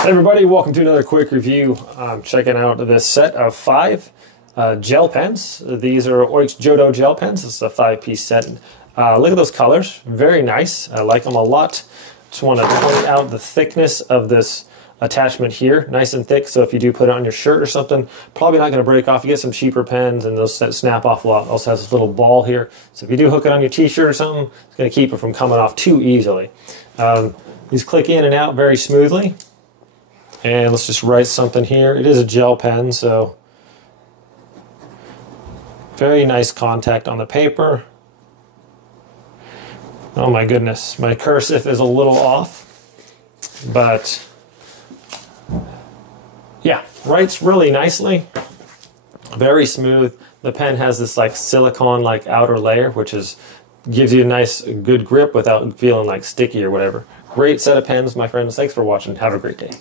Hey everybody, welcome to another quick review. I'm checking out this set of 5 gel pens. These are UIXJODO gel pens. This is a 5-piece set. Look at those colors, very nice. I like them a lot. Just want to point out the thickness of this attachment here, nice and thick, so if you do put it on your shirt or something, probably not going to break off. You get some cheaper pens and those snap off a lot. It also has this little ball here, so if you do hook it on your t-shirt or something, it's going to keep it from coming off too easily. These click in and out very smoothly. And let's just write something here. It is a gel pen, so very nice contact on the paper. Oh my goodness, my cursive is a little off, but yeah, writes really nicely, very smooth. The pen has this like silicone like outer layer, which gives you a nice good grip without feeling like sticky or whatever. Great set of pens, my friends. Thanks for watching. Have a great day.